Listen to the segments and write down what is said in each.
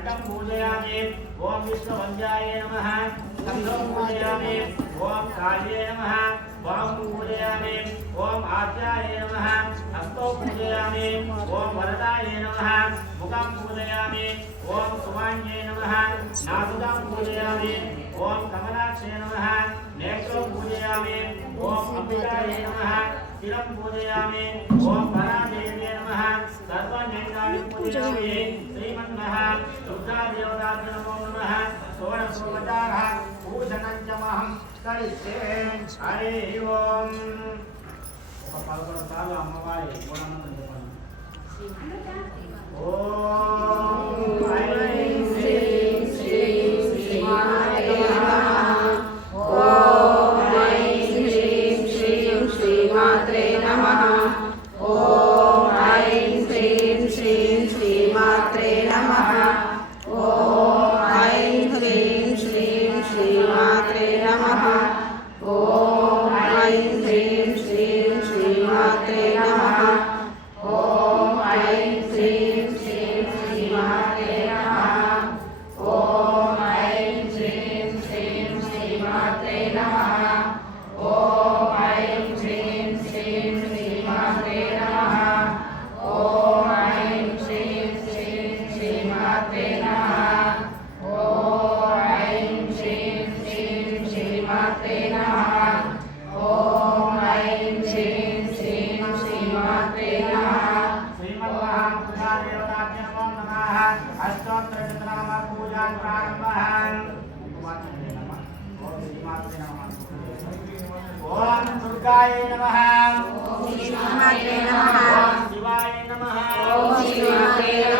कंठम पूजयामि। ओम विष्णुवंद्याय नमः। कंठम पूजयामि। ओम काल्ये नमः। वाम पूजयामि। ओम आद्याय नमः। हस्तौ पूजयामि। ओम वरदाय नमः। मुखं पूजयामि। ओम सुवाञ्जे नमः। नासुदां पूजयामि। ओम कमलाक्षे नमः। नेत्रं पूजयामि ॐ अम्बिकायै नमः शिरं पूजयामि ॐ परादेव्यै नमः सर्वनेत्राणि पूजयामि श्रीमन्नः दुर्गादेवताभ्य नमो नमः षोडशोपचारः पूजनं च महं करिष्ये हरि ओम् ఒక పదకొండు సార్లు అమ్మవారి గుణమంత్రం చెప్పండి ఓ ओम दुर्गाय नमः ओम श्रीमाते नमः ओम शिवाय नमः ओम श्रीमाते नमः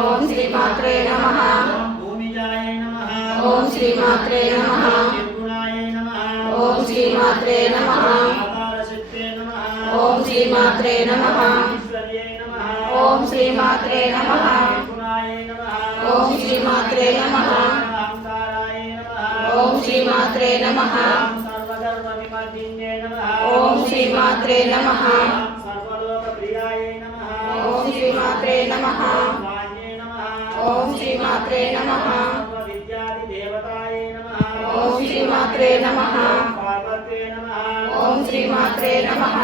ओम श्री मात्रे नमः। भूमिजाय नमः। ओम श्री मात्रे नमः। निर्गुणाय नमः। ओम श्री मात्रे नमः। आकारसिद्धे नमः। ओम श्री मात्रे नमः। ईश्वर्ये नमः। ओम श्री मात्रे नमः। निर्गुणाय नमः। ओम श्री मात्रे नमः। अहंकाराय नमः। ओम श्री मात्रे नमः सर्वधर्मविमर्दिन्ये नमः। ओम श्री मात्रे नमः सर्वलोकप्रियाय नमः। ओम श्री मात्रे नमः। శ్రీమాత్రే నమః ఓం శ్రీమాత్రే నమః ఓం శ్రీమాత్రే నమః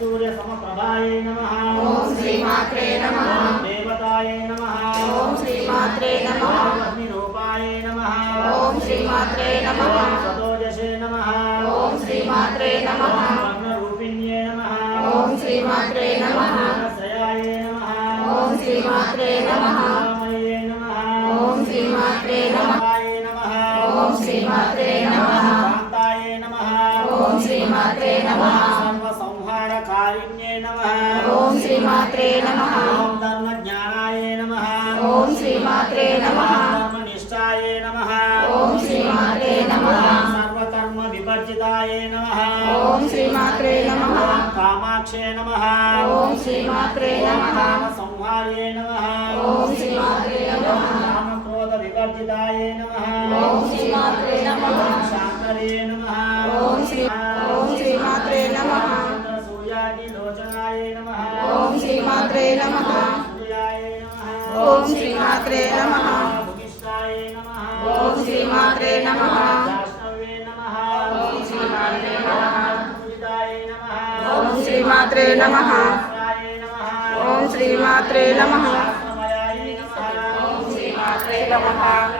సూర్య సమప్రభాయ నమః ఓం శ్రీమాత్రే నమః దేవతాయ నమః ఓం శ్రీమాత్రే నమః రూపాయ నమః ఓం శ్రీమాత్రే నమః సతోజసే నమః ఓం శ్రీమాత్రే నమః వర్ణరూపిణ్యే నమః ఓం శ్రీమాత్రే నమః శ్రయాయ నమః ఓం శ్రీమాత్రే నమః శ్రీమాత్రే నమః ఓం శ్రీమాత్రే నమః శాంతాయ నమః ఓం శ్రీమాత్రే నమః సర్వసంహారకారిణ్యే నమః ఓం శ్రీమాత్రే నమః ఓం ధర్మజ్ఞానాయ నమః ఓం శ్రీమాత్రే నమః ధర్మనిష్టాయ నమః ఓం శ్రీమాత్రే నమః సర్వకర్మ వివర్జితాయ నమః ఓం శ్రీమాత్రే నమః కామాక్షే నమః ఓం శ్రీమాత్రే నమః సంహార్యే నమః ఓం శ్రీమాత్రే నమః श्रीमन्मङ्गलाय नमः। शान्तरे नमः। श्रीमात्रे नमः। सूर्यादिलोचनाय नमः। श्रीमात्रे नमः। सूर्याय नमः। ॐ श्रीमात्रे नमः। भूमिष्ठाय नमः। ॐ श्रीमात्रे नमः। शास्त्रवे नमः। ॐ श्रीमात्रे नमः। पूजिताय नमः। ॐ श्रीमात्रे नमः। ॐ श्रीमात्रे नमः। नमः।